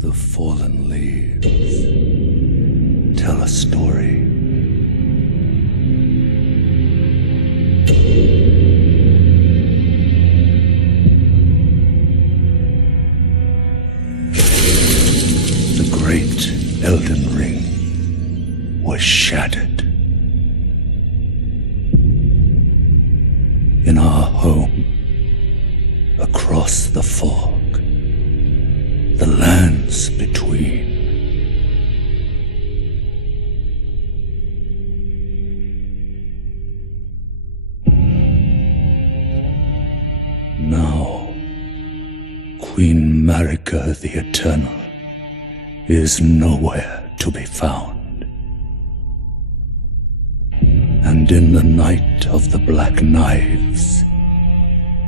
The fallen leaves tell a story. The great Elden Ring was shattered. In our home, across the fog, the lands between. Now, Queen Marika the Eternal is nowhere to be found. And in the night of the Black Knives,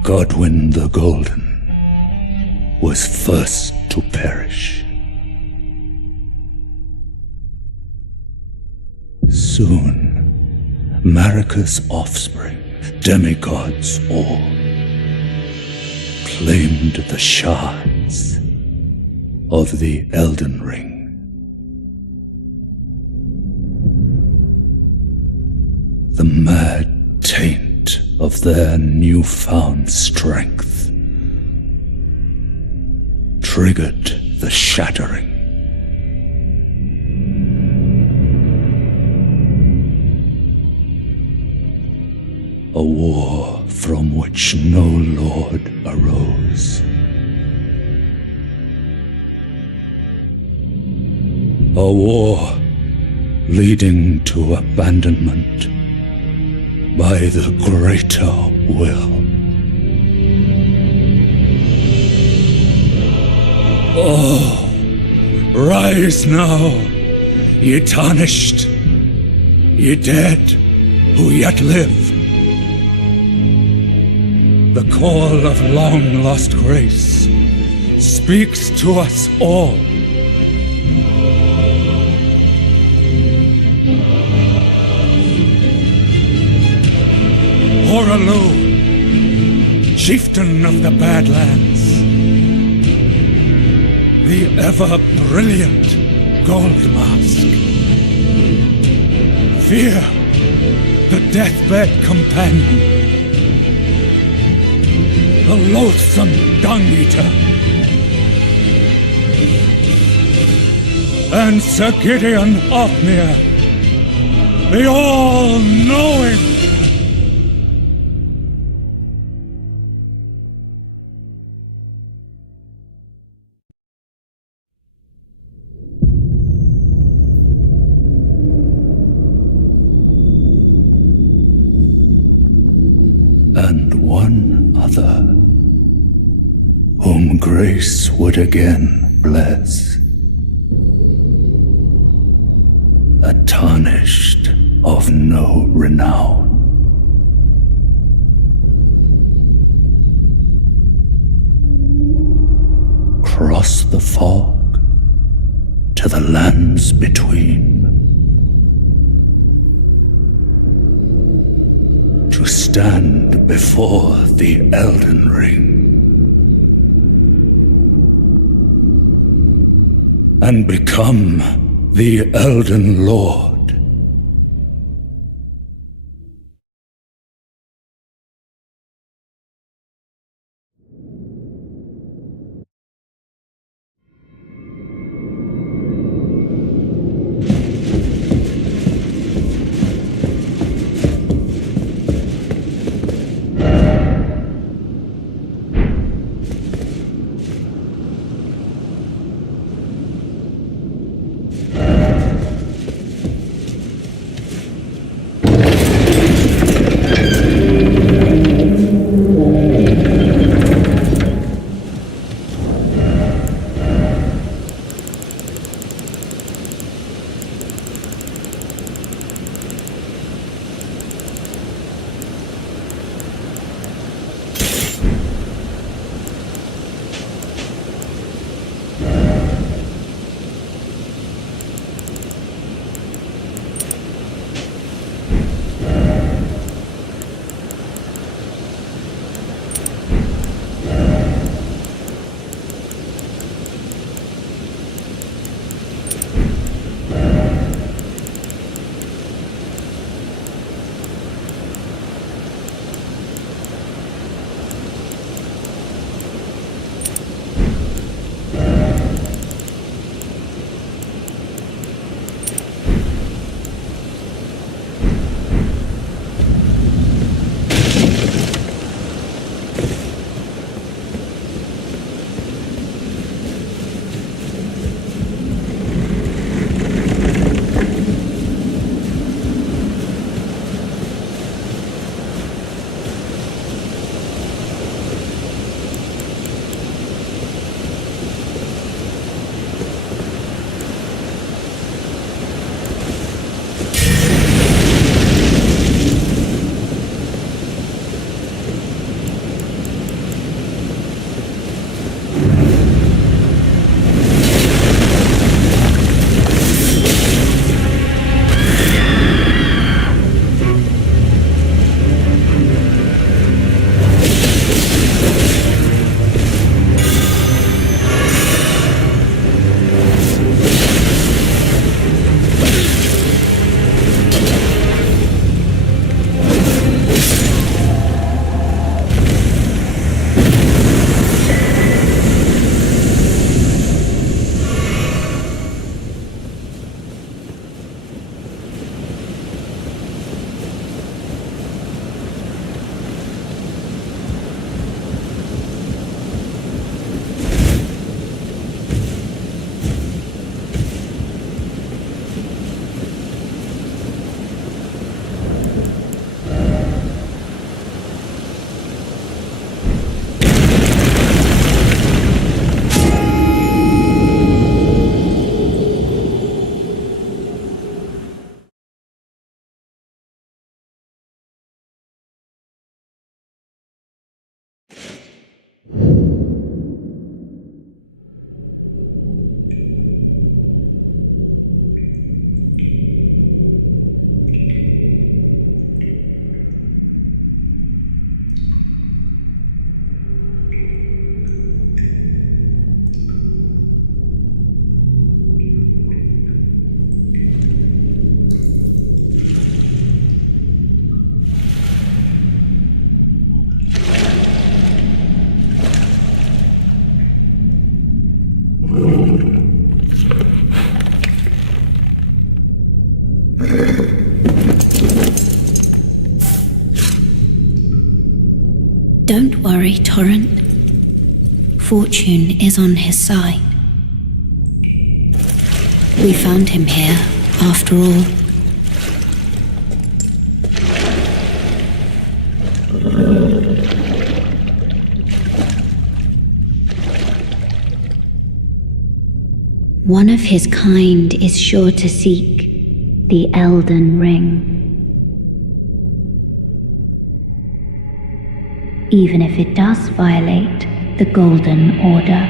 Godwyn the Golden was first to perish. Soon, Marika's offspring, demigods all, claimed the shards of the Elden Ring. The mad taint of their newfound strength triggered the shattering. A war from which no lord arose. A war leading to abandonment by the greater will. Oh, rise now, ye tarnished, ye dead who yet live. The call of long-lost grace speaks to us all. Horalu, chieftain of the Badlands, the ever-brilliant Gold Mask, Fear, the deathbed companion, the loathsome Dung-Eater, and Sir Gideon Othmere, the all-knowing. And one other, whom grace would again bless, a tarnished of no renown. Cross the fog to the lands between, to stand before the Elden Ring and become the Elden Lord. Don't worry, Torrent. Fortune is on his side. We found him here, after all. One of his kind is sure to seek the Elden Ring. Even if it does violate the Golden Order.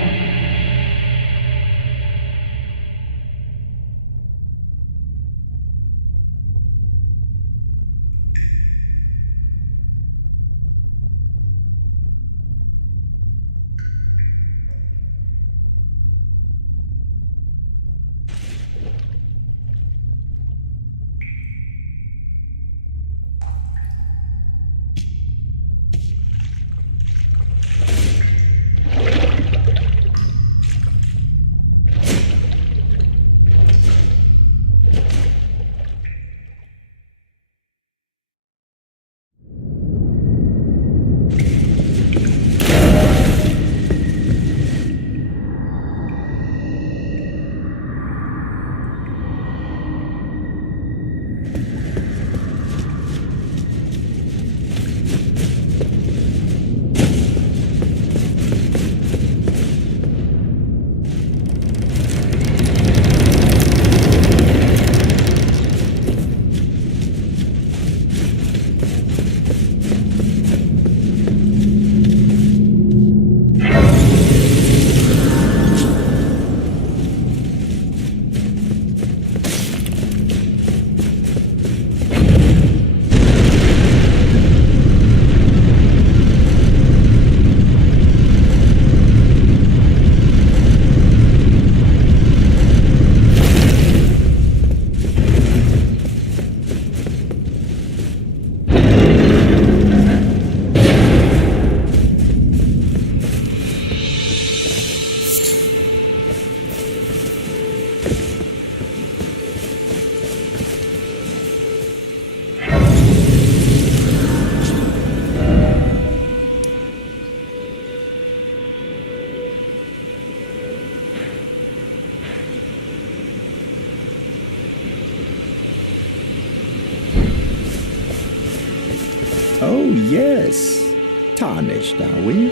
Oh, yes. Tarnished, are we?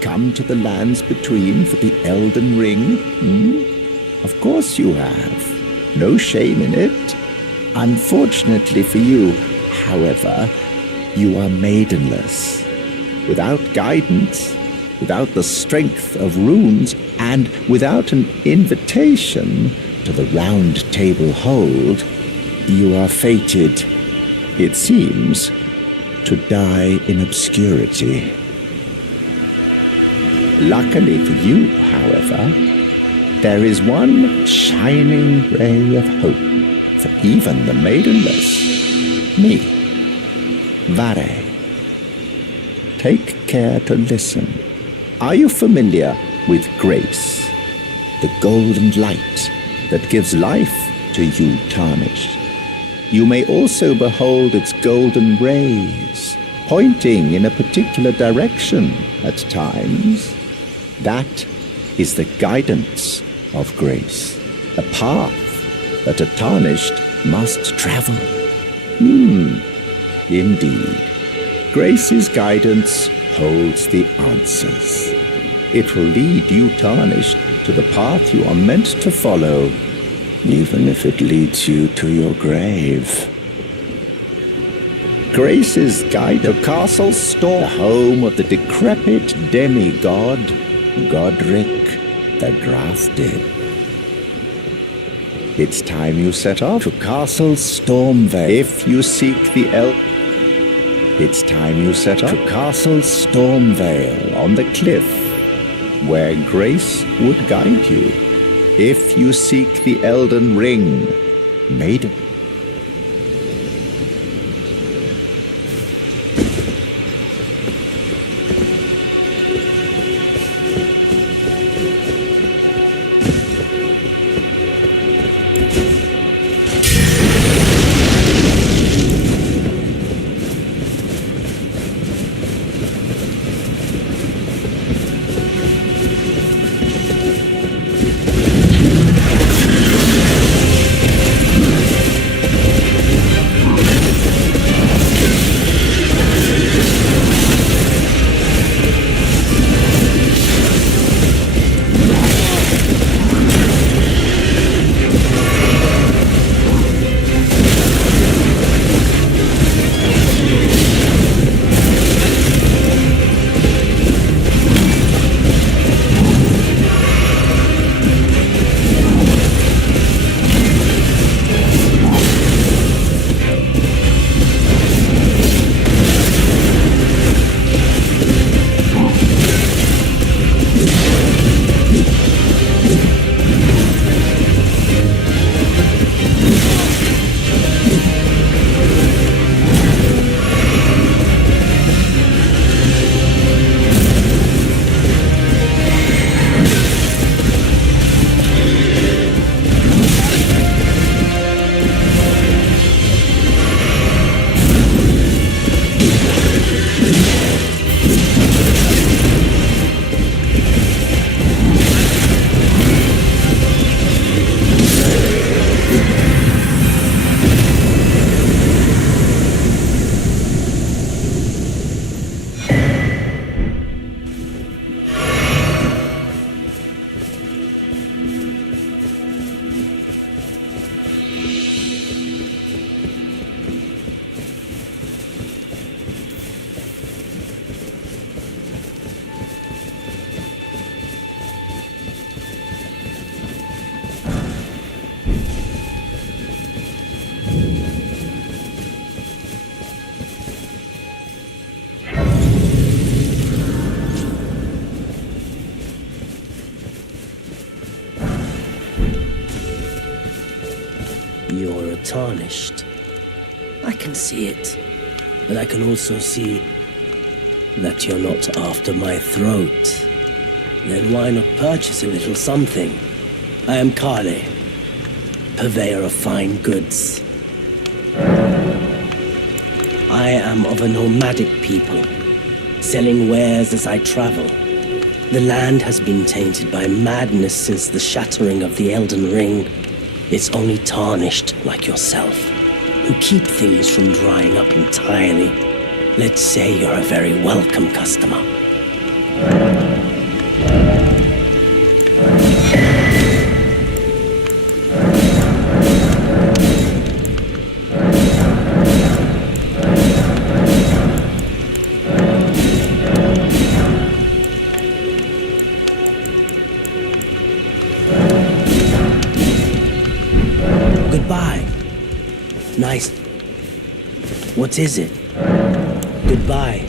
Come to the lands between for the Elden Ring? Of course you have. No shame in it. Unfortunately for you, however, you are maidenless. Without guidance, without the strength of runes, and without an invitation to the Round Table Hold, you are fated, it seems, to die in obscurity. Luckily for you, however, there is one shining ray of hope for even the maidenless. Me, Vare. Take care to listen. Are you familiar with grace, the golden light that gives life to you tarnished? You may also behold its golden rays, pointing in a particular direction at times. That is the guidance of grace, a path that a tarnished must travel. Indeed. Grace's guidance holds the answers. It will lead you tarnished to the path you are meant to follow, even if it leads you to your grave. Grace's guide to Castle Storm, the home of the decrepit demigod, Godric the Grafted. It's time you set off to Castle Stormvale if you seek the It's time you set off to Castle Stormvale on the cliff, where Grace would guide you. If you seek the Elden Ring, maiden. you're tarnished. I can see it. But I can also see that you're not after my throat. Then why not purchase a little something? I am Kale, purveyor of fine goods. I am of a nomadic people, selling wares as I travel. The land has been tainted by madness since the shattering of the Elden Ring. It's only tarnished like yourself, who keep things from drying up entirely. Let's say you're a very welcome customer. Goodbye. Nice. What is it? Goodbye.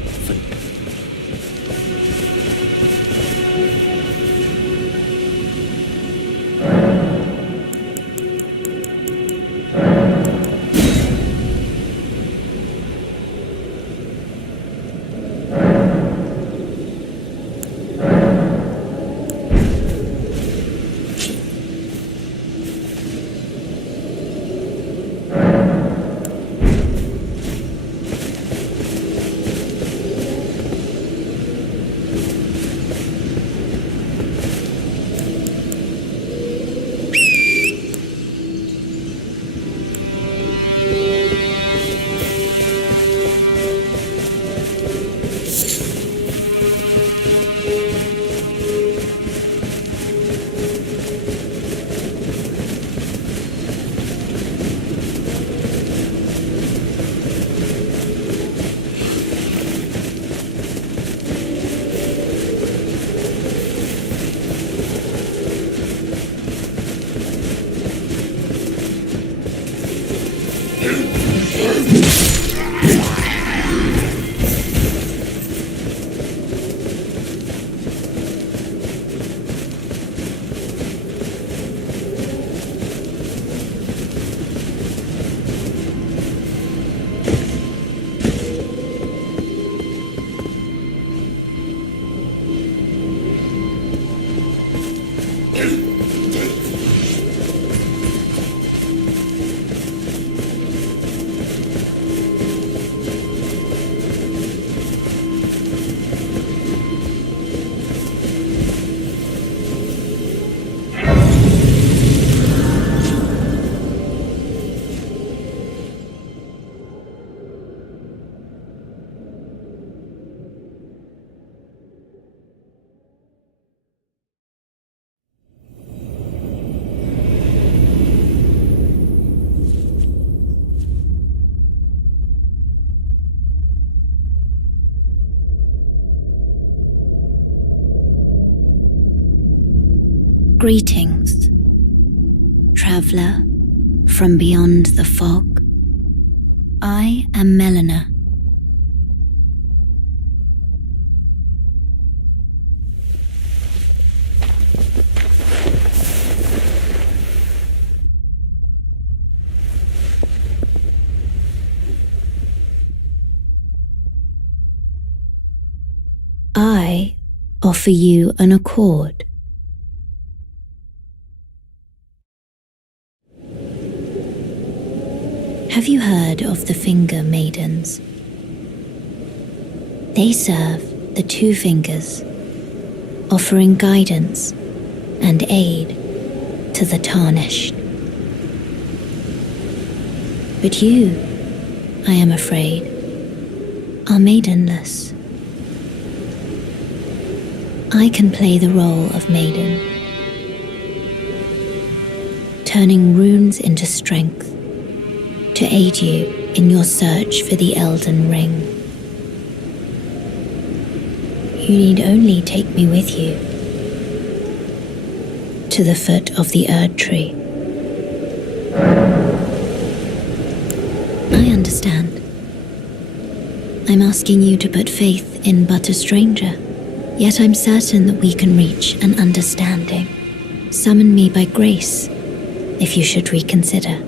Greetings, traveler from beyond the fog. I am Melina. I offer you an accord. Have you heard of the Finger Maidens? They serve the Two Fingers, offering guidance and aid to the tarnished. But you, I am afraid, are maidenless. I can play the role of maiden, turning runes into strength to aid you in your search for the Elden Ring. You need only take me with you to the foot of the Erd Tree. I understand. I'm asking you to put faith in but a stranger, yet I'm certain that we can reach an understanding. Summon me by grace, if you should reconsider.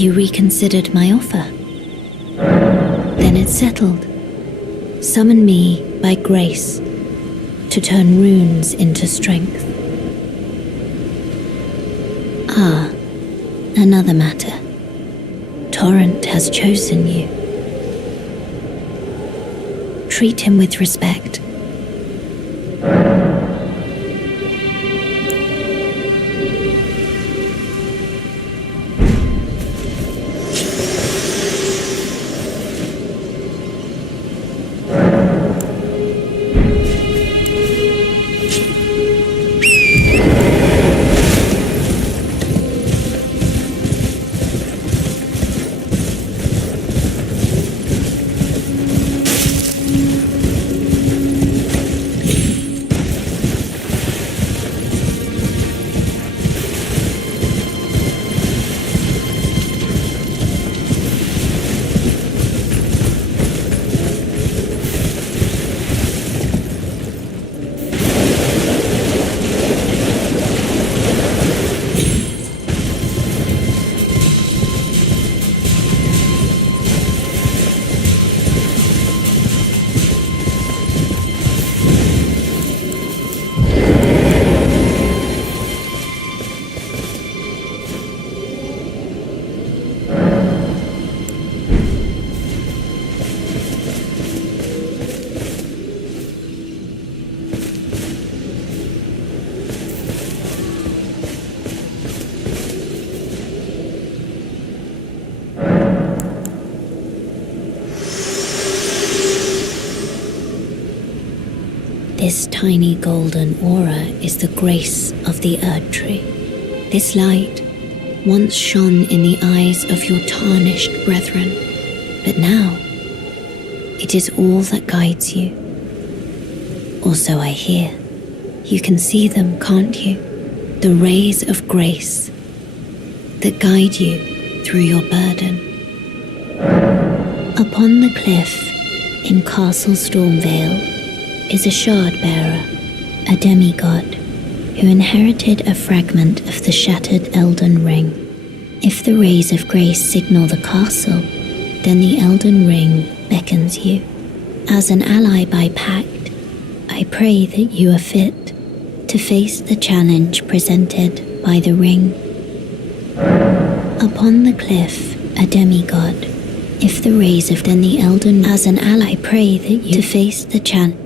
you reconsidered my offer? Then it's settled. Summon me by grace to turn runes into strength. Ah, another matter. Torrent has chosen you. Treat him with respect. This tiny golden aura is the grace of the Erd Tree. This light once shone in the eyes of your tarnished brethren, but now it is all that guides you. Or so I hear. You can see them, can't you? The rays of grace that guide you through your burden. Upon the cliff in Castle Stormvale is a shard-bearer, a demigod, who inherited a fragment of the shattered Elden Ring. If the rays of grace signal the castle, then the Elden Ring beckons you. As an ally by pact, I pray that you are fit to face the challenge presented by the ring. Upon the cliff, a demigod. If the rays of then the Elden, as an ally, pray that you to face the challenge.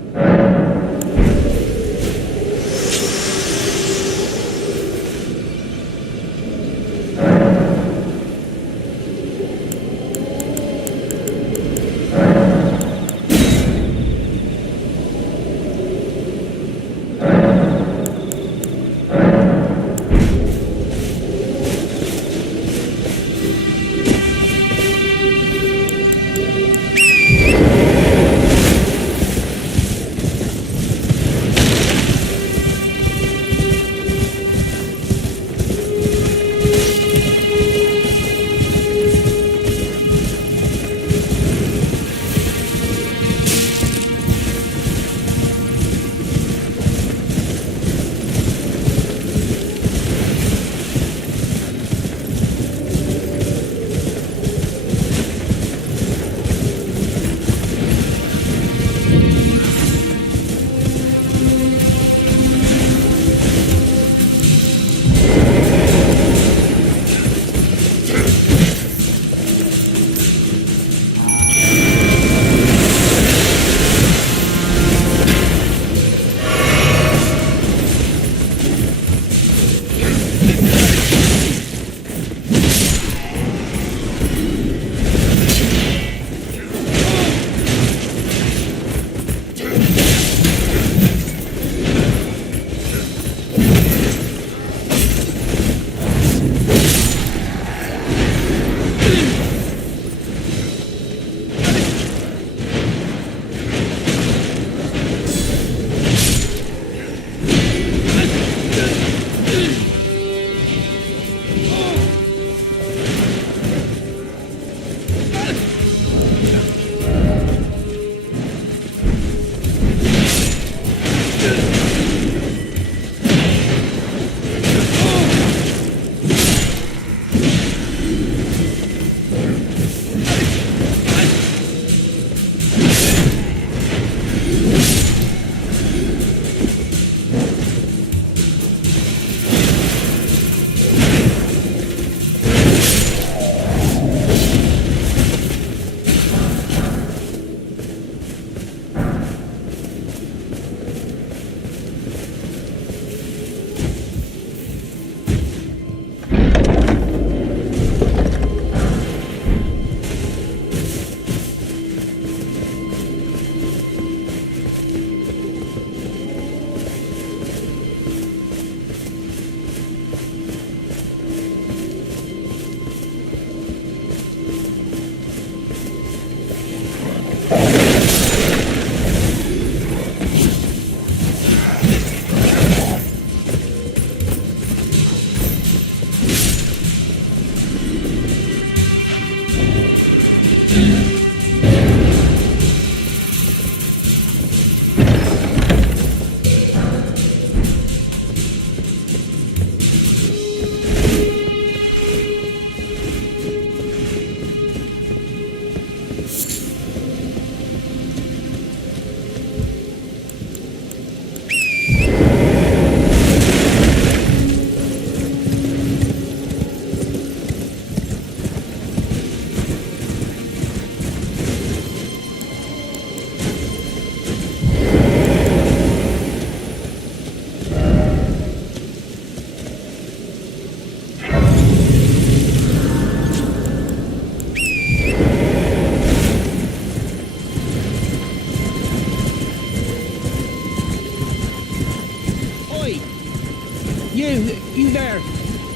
You there.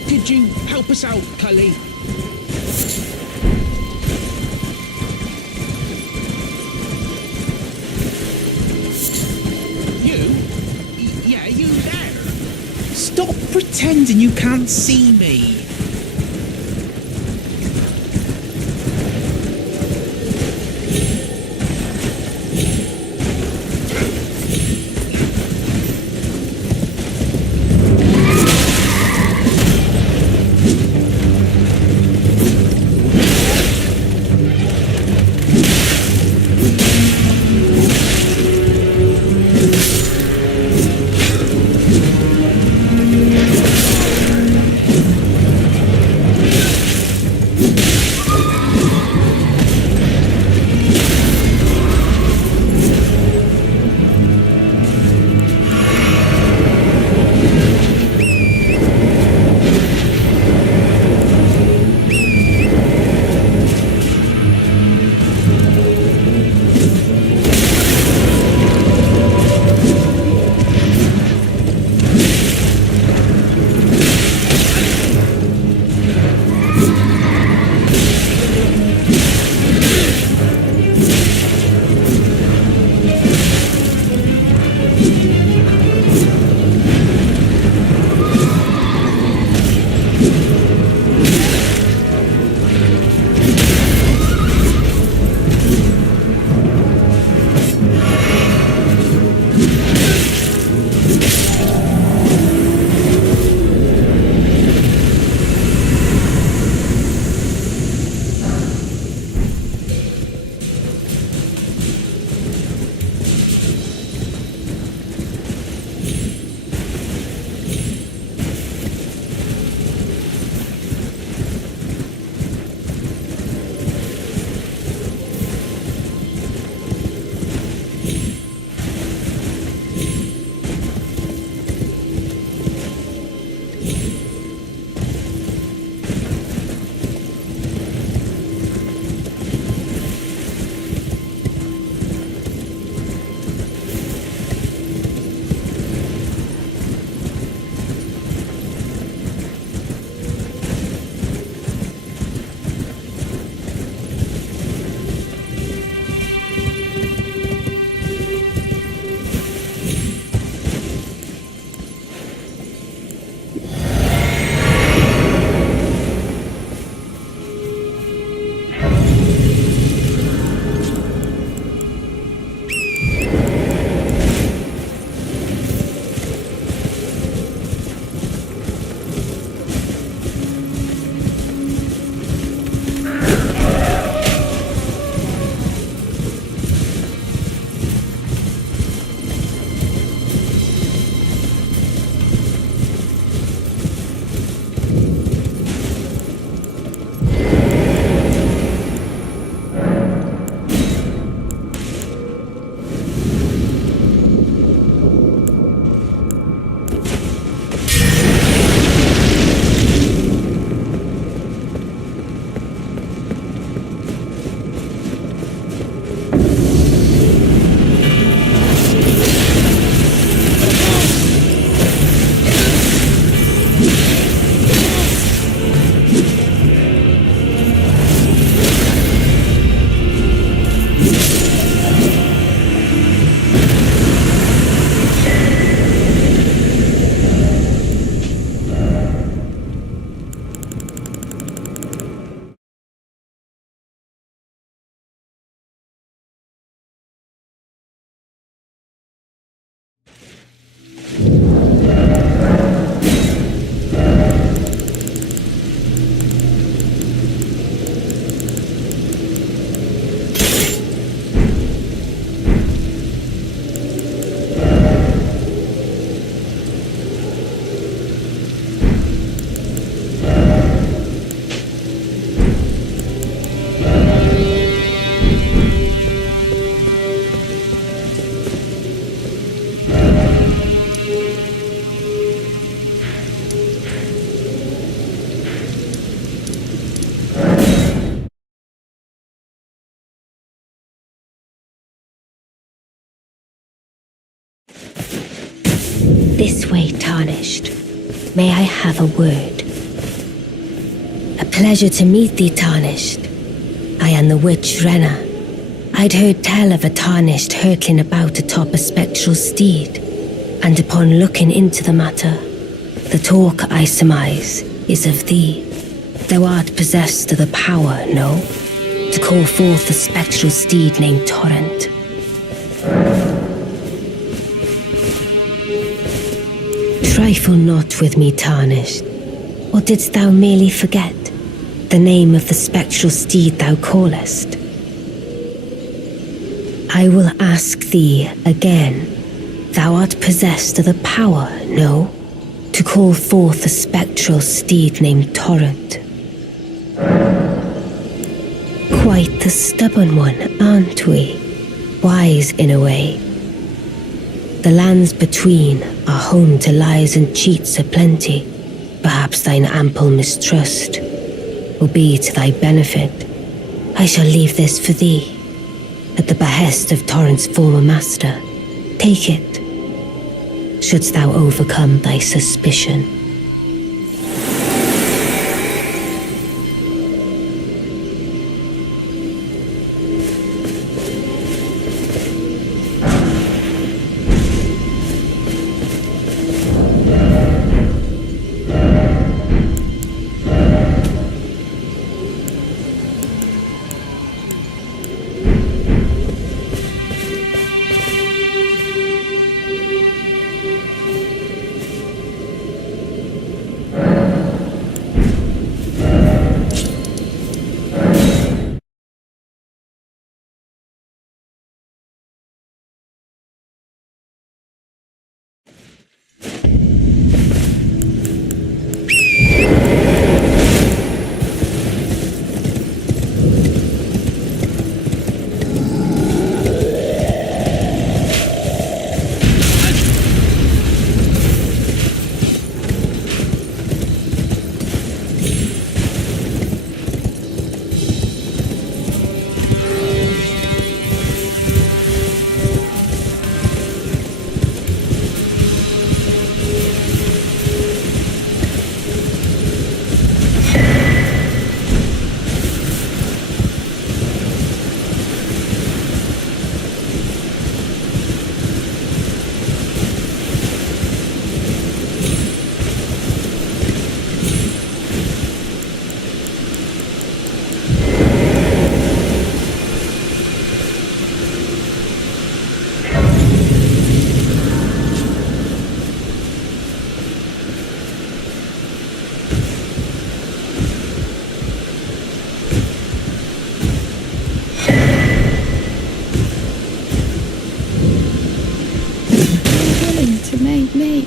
Could you help us out, Cully? Yeah, you there? Stop pretending you can't see me. This way, Tarnished. may I have a word? A pleasure to meet thee, Tarnished. I am the witch Renna. I'd heard tell of a Tarnished hurtling about atop a spectral steed, and upon looking into the matter, the talk, I surmise, is of thee. Thou art possessed of the power, no? To call forth a spectral steed named Torrent. Trifle not with me, Tarnished. Or didst thou merely forget the name of the spectral steed thou callest? I will ask thee again. Thou art possessed of the power, no? To call forth a spectral steed named Torrent. Quite the stubborn one, aren't we? Wise in a way. The lands between are home to lies and cheats aplenty. Perhaps thine ample mistrust will be to thy benefit. I shall leave this for thee, at the behest of Torrent's former master. Take it, shouldst thou overcome thy suspicion.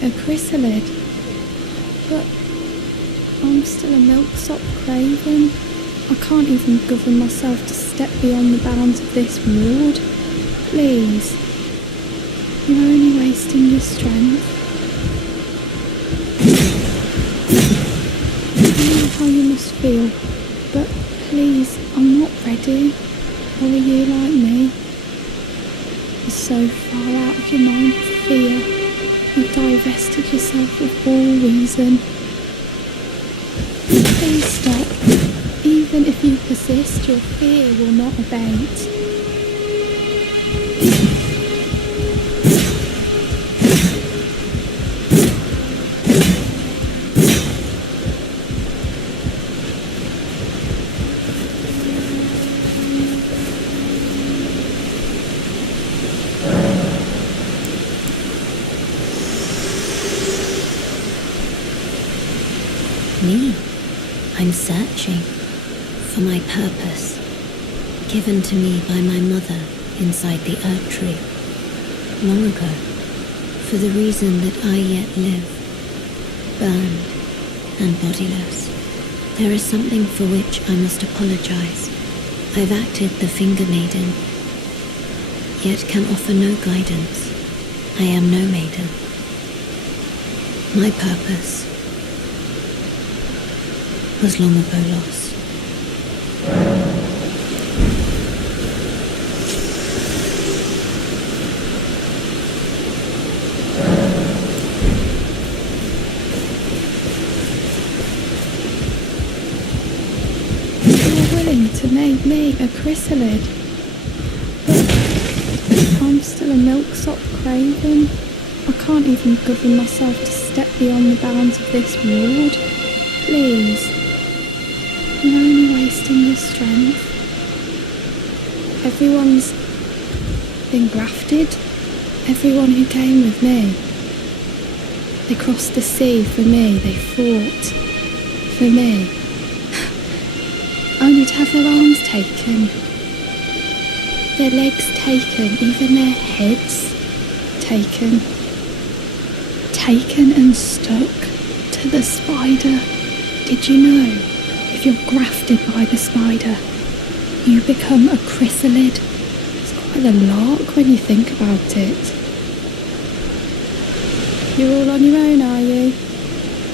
A chrysalid, but I'm still a milksop craven. I can't even govern myself to step beyond the bounds of this ward. Please, you're only wasting your strength. I know how you must feel, but please, I'm not ready. Or are you like me? You're so far out of your mind with fear. You've divested yourself of all reason. Please stop. Even if you persist, your fear will not abate. Me? I'm searching for my purpose, given to me by my mother inside the Earth Tree, long ago, for the reason that I yet live, burned and bodiless. There is something for which I must apologize. I've acted the Finger Maiden, yet can offer no guidance. I am no maiden. My purpose was long ago lost. made me a chrysalid. But I'm still a milksop craven. I can't even govern myself to step beyond the bounds of this world. Please. You're only wasting your strength. Everyone's been grafted. Everyone who came with me. They crossed the sea for me. They fought for me. Only to have their arms taken. Their legs taken. Even their heads taken. Taken and stuck to the spider. Did you know? If you're grafted by the spider, you become a chrysalid. It's quite a lark when you think about it. You're all on your own, are you?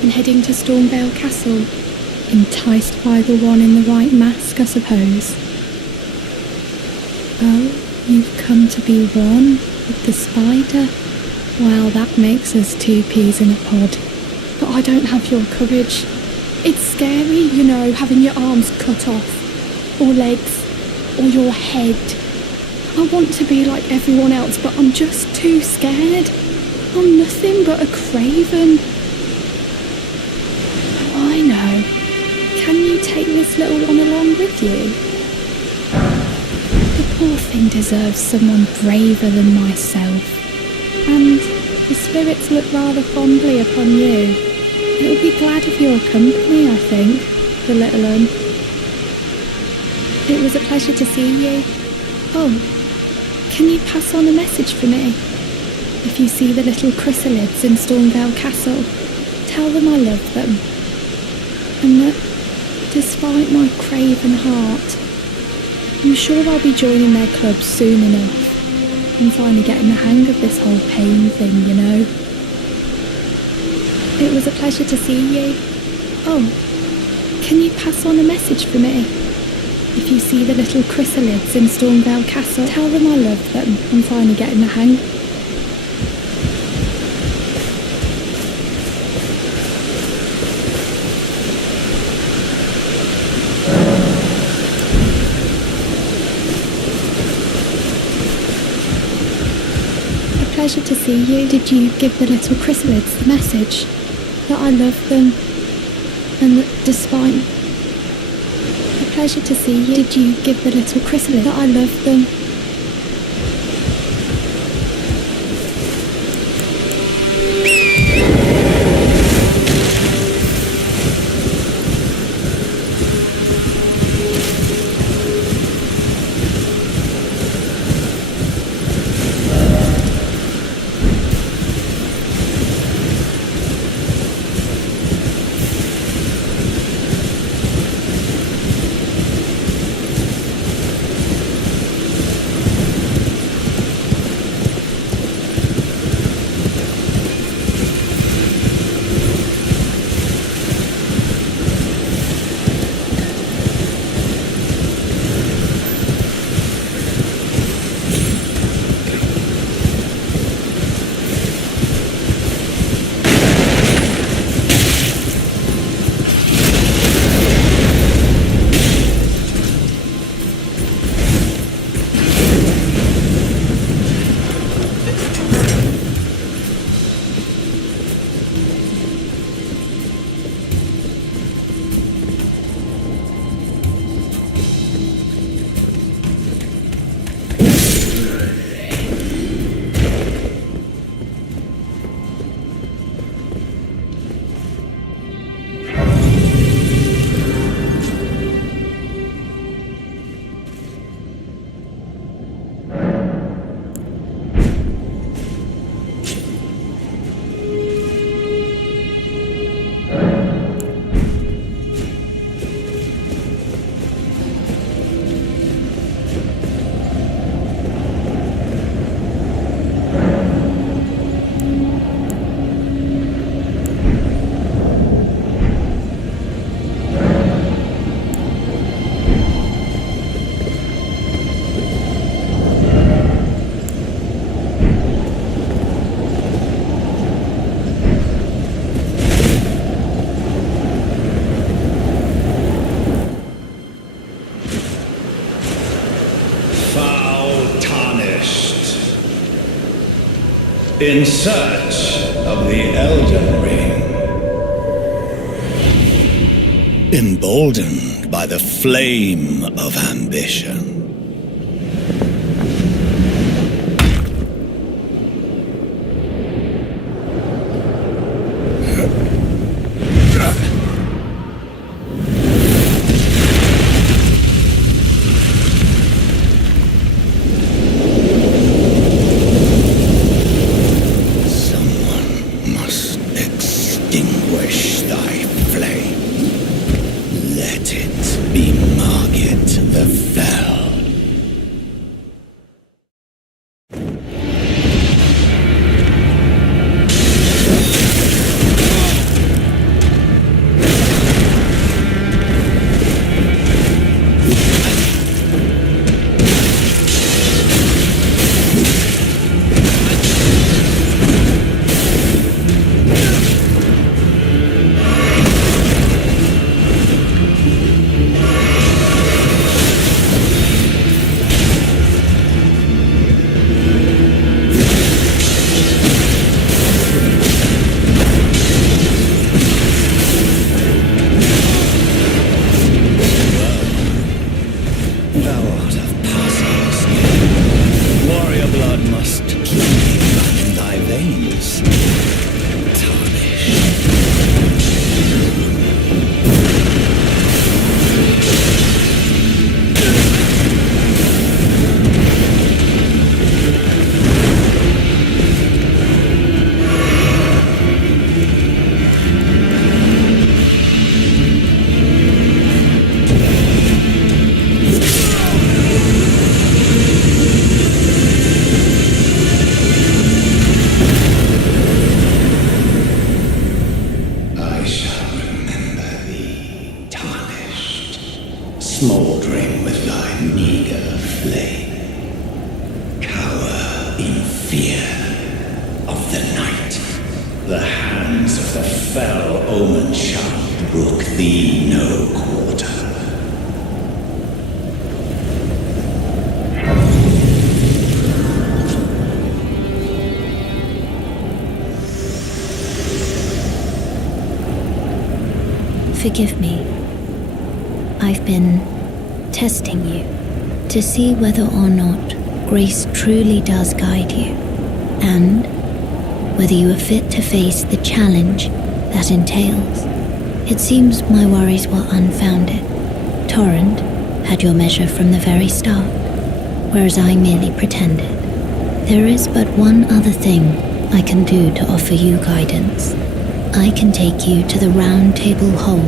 And heading to Stormvale Castle? Enticed by the one in the white mask, I suppose. Oh, you've come to be one with the spider? Well, that makes us two peas in a pod. But I don't have your courage. It's scary, you know, having your arms cut off, or legs, or your head. I want to be like everyone else, but I'm just too scared. I'm nothing but a craven. Oh, I know. Can you take this little one along with you? The poor thing deserves someone braver than myself. And the spirits look rather fondly upon you. It'll be glad of your company, I think, the little one. It was a pleasure to see you. Oh, can you pass on a message for me? If you see the little chrysalids in Stormvale Castle, tell them I love them. And that, despite my craven heart, I'm sure I'll be joining their club soon enough. I'm finally getting the hang of this whole pain thing, you know. It was a pleasure to see you. Oh, can you pass on a message for me? If you see the little chrysalids in Stormvale Castle, tell them I love them. I'm finally getting the hang. A pleasure to see you. Did you give the little chrysalids the message? That I love them, and that despite... A pleasure to see you. Did you give the little chrysalid that I love them? In search of the Elden Ring. Emboldened by the flame of ambition. Smouldering with thy meager flame, cower in fear of the night. The hands of the fell omen shall brook thee no quarter. Forgive me. I've been testing you to see whether or not grace truly does guide you, and whether you are fit to face the challenge that entails. It seems my worries were unfounded. Torrent had your measure from the very start, whereas I merely pretended. There is but one other thing I can do to offer you guidance. I can take you to the Round Table Hall,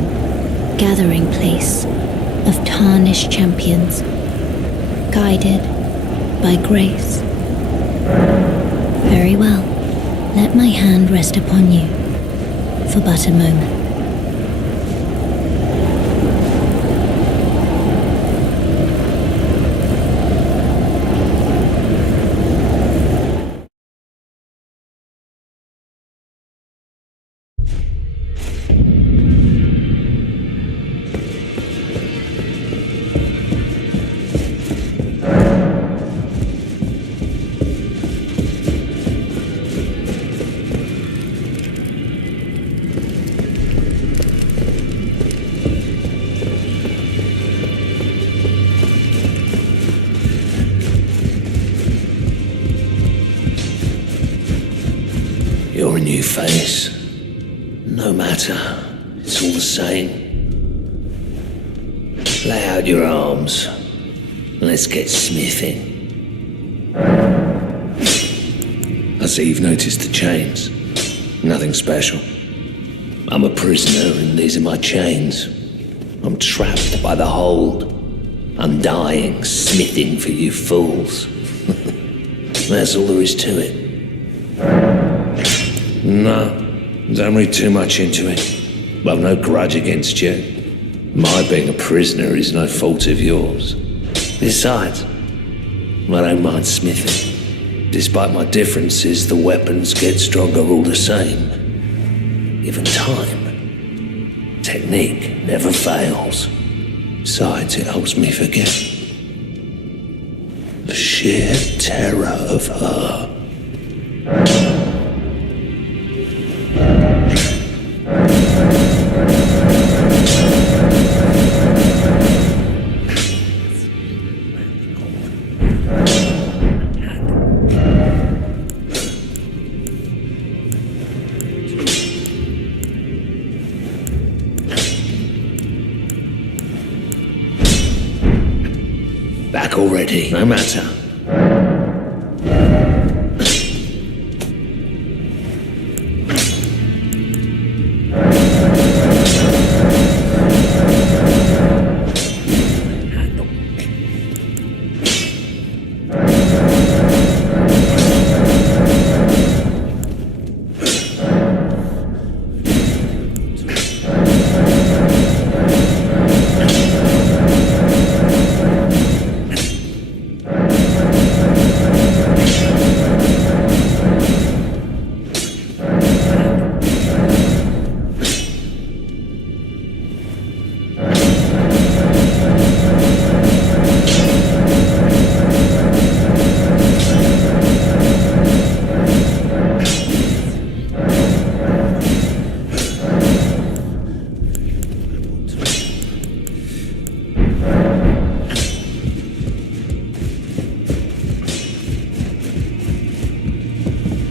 gathering place of tarnished champions, guided by grace. Very well. Let my hand rest upon you for but a moment. You're a new face. No matter, it's all the same. Lay out your arms. Let's get smithing. I see you've noticed the chains. Nothing special. I'm a prisoner and these are my chains. I'm trapped by the hold. I'm dying, smithing for you fools. That's all there is to it. No, don't read too much into it. I've no grudge against you. My being a prisoner is no fault of yours. Besides, I don't mind smithing. Despite my differences, the weapons get stronger all the same. Given time, technique never fails. Besides, it helps me forget the sheer terror of her. already. No matter.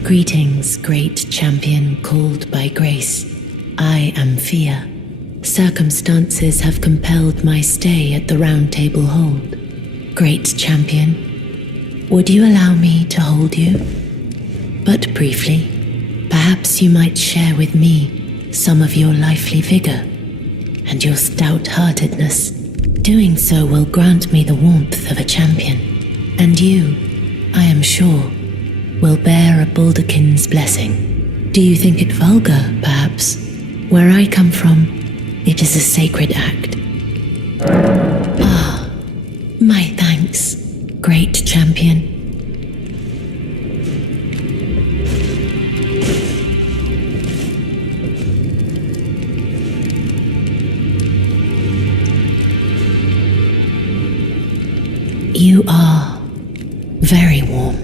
Greetings, great champion called by grace. I am Fia. Circumstances have compelled my stay at the Round Table Hold. Great champion, would you allow me to hold you? But briefly, perhaps you might share with me some of your lively vigor and your stout-heartedness. Doing so will grant me the warmth of a champion, and you, I am sure, will bear a Baldakin's blessing. Do you think it vulgar, perhaps? Where I come from, it is a sacred act. Ah, my thanks, great champion. You are very warm.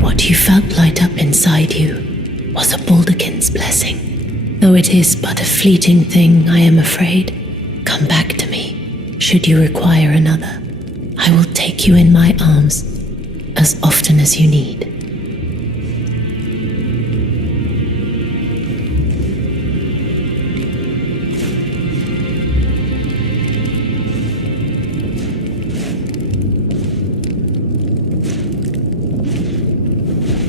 What you felt light up inside you was a Baldakin's blessing. Though it is but a fleeting thing, I am afraid. Come back to me, should you require another. I will take you in my arms as often as you need.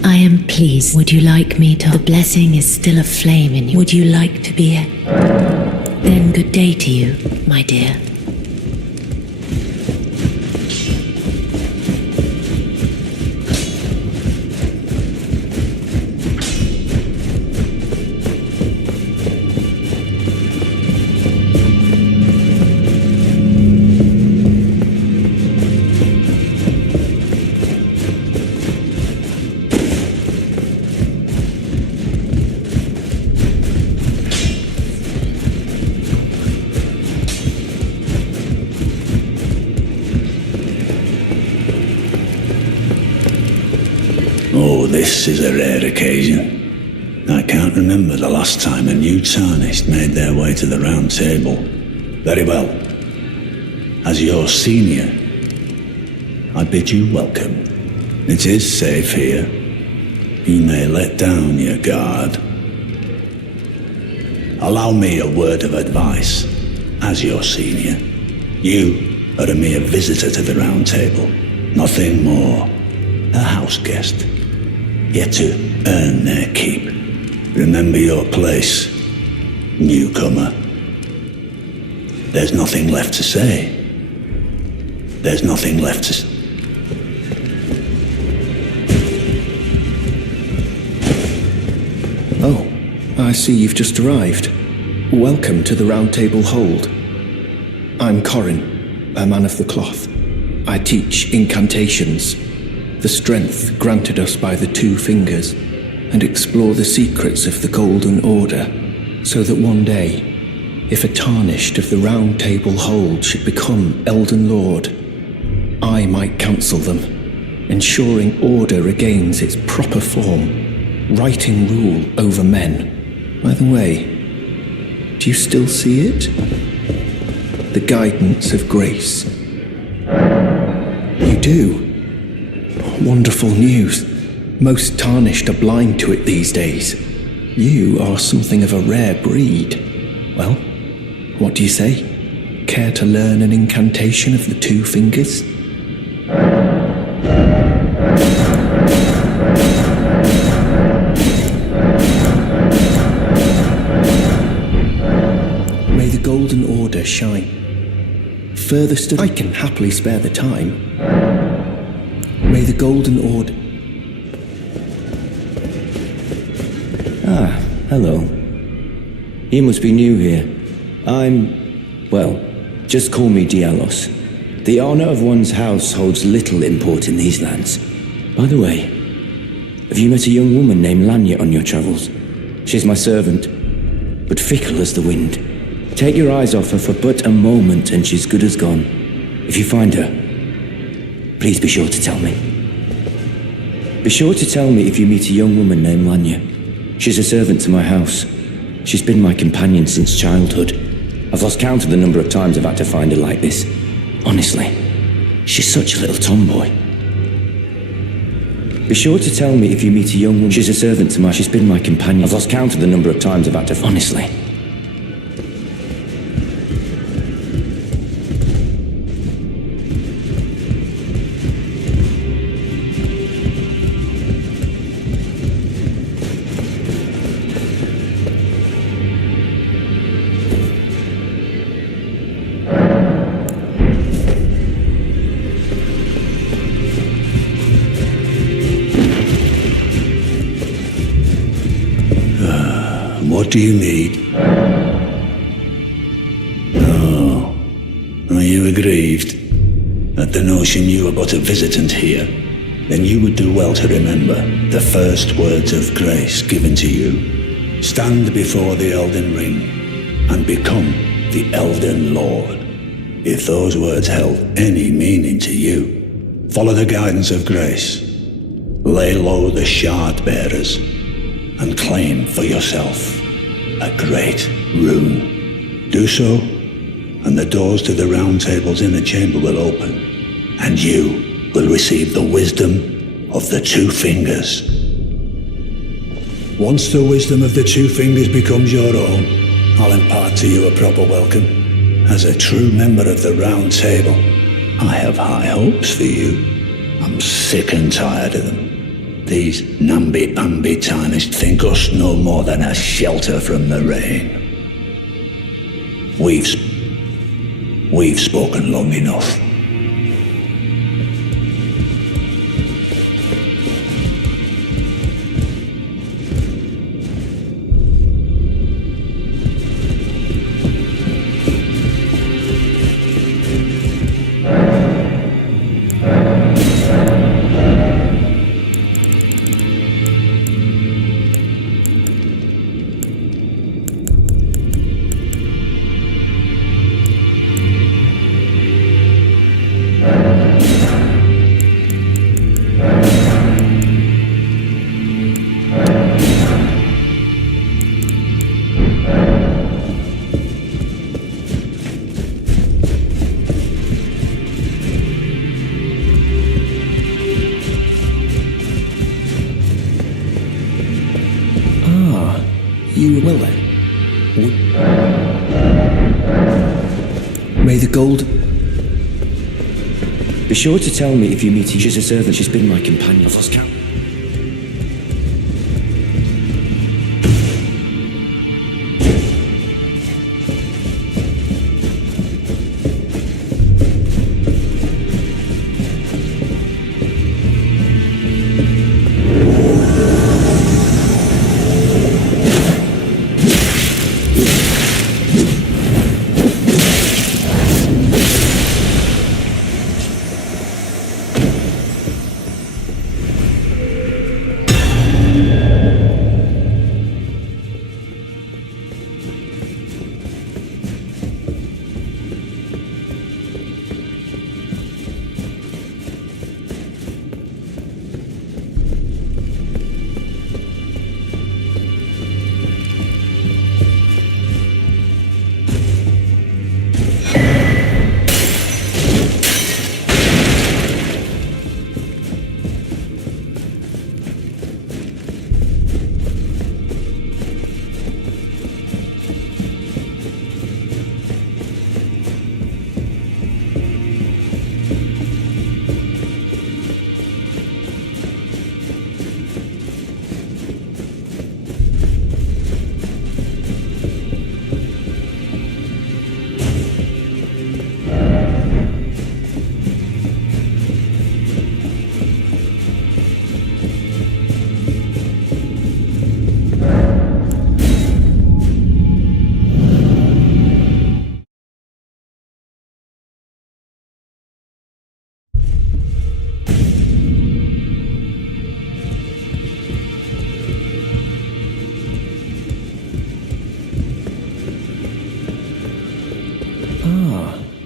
I am pleased. Would you like me to? The blessing is still aflame in you. Would you like to be it? Then good day to you, my dear. Oh, this is a rare occasion. I can't remember the last time a new tarnished made their way to the Round Table. Very well. As your senior, I bid you welcome. It is safe here. You may let down your guard. Allow me a word of advice. As your senior, you are a mere visitor to the Round Table. Nothing more. A house guest. Yet to earn their keep. Remember your place, newcomer. There's nothing left to say. There's nothing left to say. Oh, I see you've just arrived. Welcome to the Round Table Hold. I'm Corin, a man of the cloth. I teach incantations, the strength granted us by the two fingers, and explore the secrets of the Golden Order, so that one day, if a tarnished of the Round Table Hold should become Elden Lord, I might counsel them, ensuring order regains its proper form, righting rule over men. By the way, do you still see it? The guidance of grace. You do? Wonderful news. Most tarnished are blind to it these days. You are something of a rare breed. Well, what do you say? care to learn an incantation of the two fingers? May the Golden Order shine. Further study, I can happily spare the time. May the Golden Order... Ah, hello. You must be new here. Well, just call me Dialos. The honor of one's house holds little import in these lands. By the way, have you met a young woman named Lanya on your travels? She's my servant, but fickle as the wind. Take your eyes off her for but a moment and she's good as gone. If you find her, please be sure to tell me. Be sure to tell me if you meet a young woman named Lanya. She's a servant to my house. She's been my companion since childhood. I've lost count of the number of times I've had to find her like this. Honestly, she's such a little tomboy. Be sure to tell me if you meet a young woman. She's a servant to my... She's been my companion. I've lost count of the number of times I've had to... Honestly. What do you need? Oh, are you aggrieved at the notion you are but a visitant here? Then you would do well to remember the first words of grace given to you. Stand before the Elden Ring and become the Elden Lord. If those words held any meaning to you, follow the guidance of grace. Lay low the shard bearers and claim for yourself a great rune. Do so, and the doors to the Round Table's inner chamber will open, and you will receive the wisdom of the Two Fingers. Once the wisdom of the Two Fingers becomes your own, I'll impart to you a proper welcome. As a true member of the Round Table, I have high hopes for you. I'm sick and tired of them. These namby-pamby tarnished think us no more than a shelter from the rain. We've spoken long enough. You will then. May the gold... Be sure to tell me if you meet her. She's a servant. She's been my companion. I've lost count.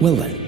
Well then.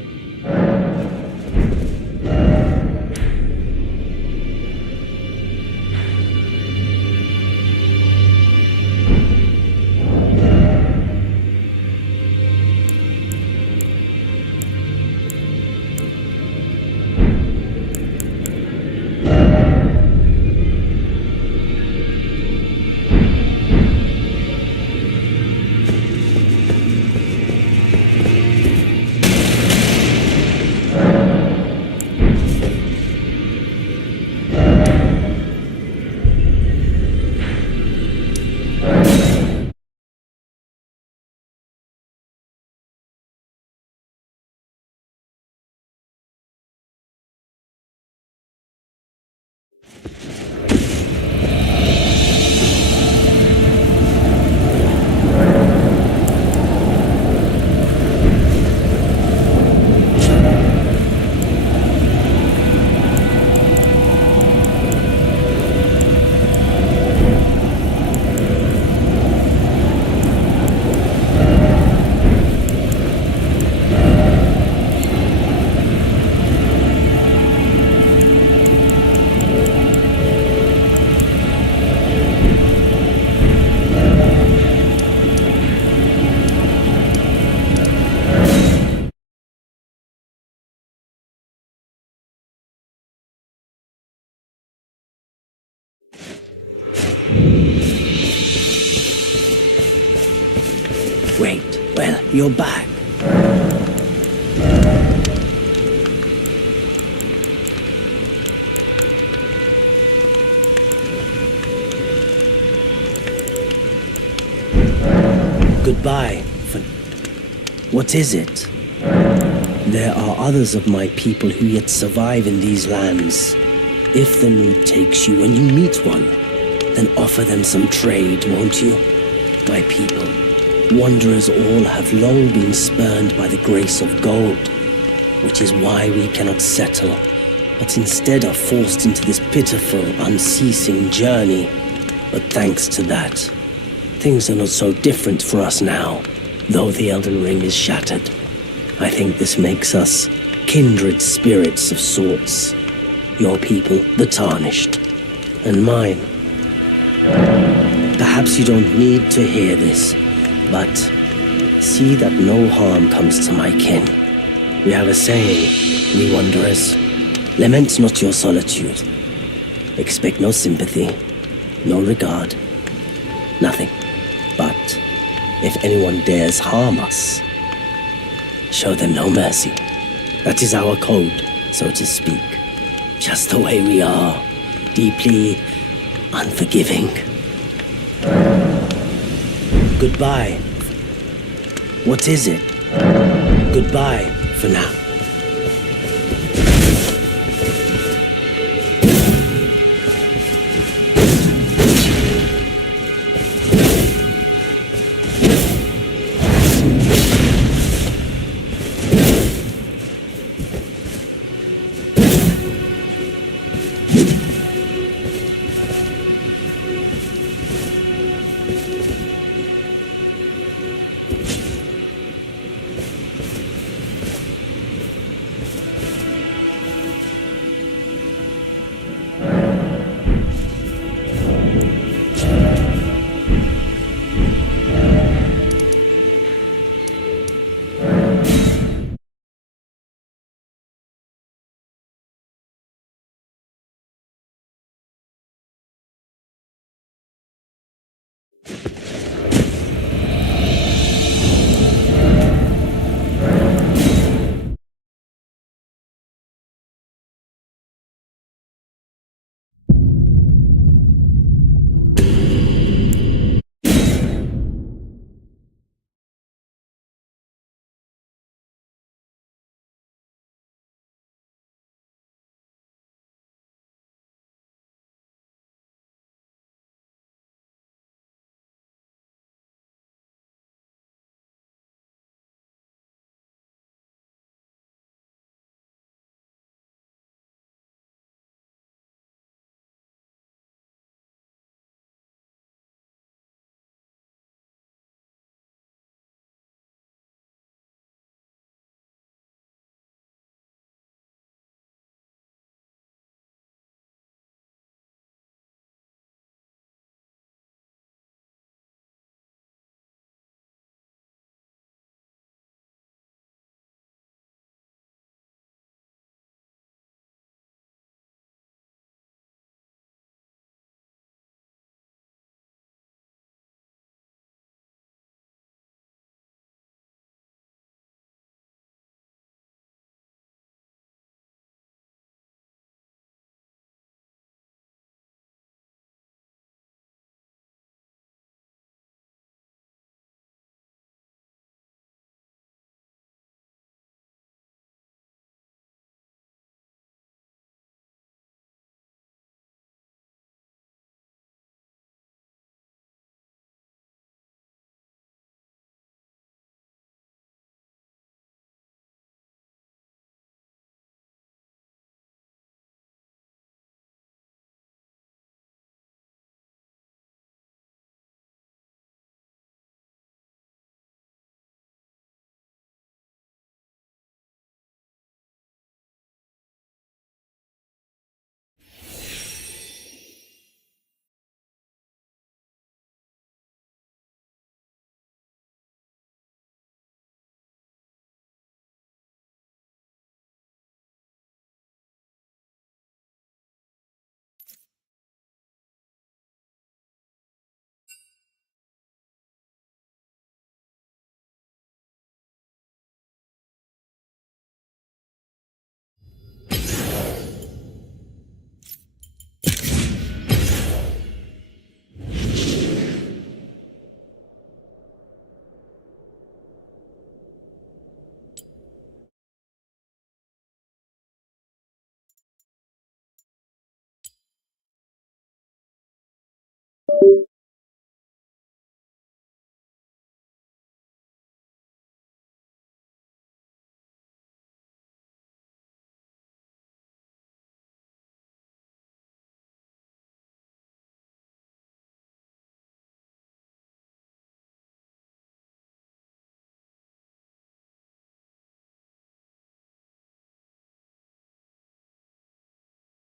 Wait, well, you're back. Goodbye. What is it? There are others of my people who yet survive in these lands. If the mood takes you and you meet one, then offer them some trade, won't you? My people, wanderers all have long been spurned by the grace of gold, which is why we cannot settle, but instead are forced into this pitiful, unceasing journey. But thanks to that, things are not so different for us now, though the Elden Ring is shattered. I think this makes us kindred spirits of sorts. Your people, the Tarnished, and mine. Perhaps you don't need to hear this, but see that no harm comes to my kin. We have a saying, we wanderers, lament not your solitude. Expect no sympathy, no regard, nothing. But if anyone dares harm us, show them no mercy. That is our code, so to speak. Just the way we are, deeply unforgiving. Goodbye. What is it? Goodbye for now.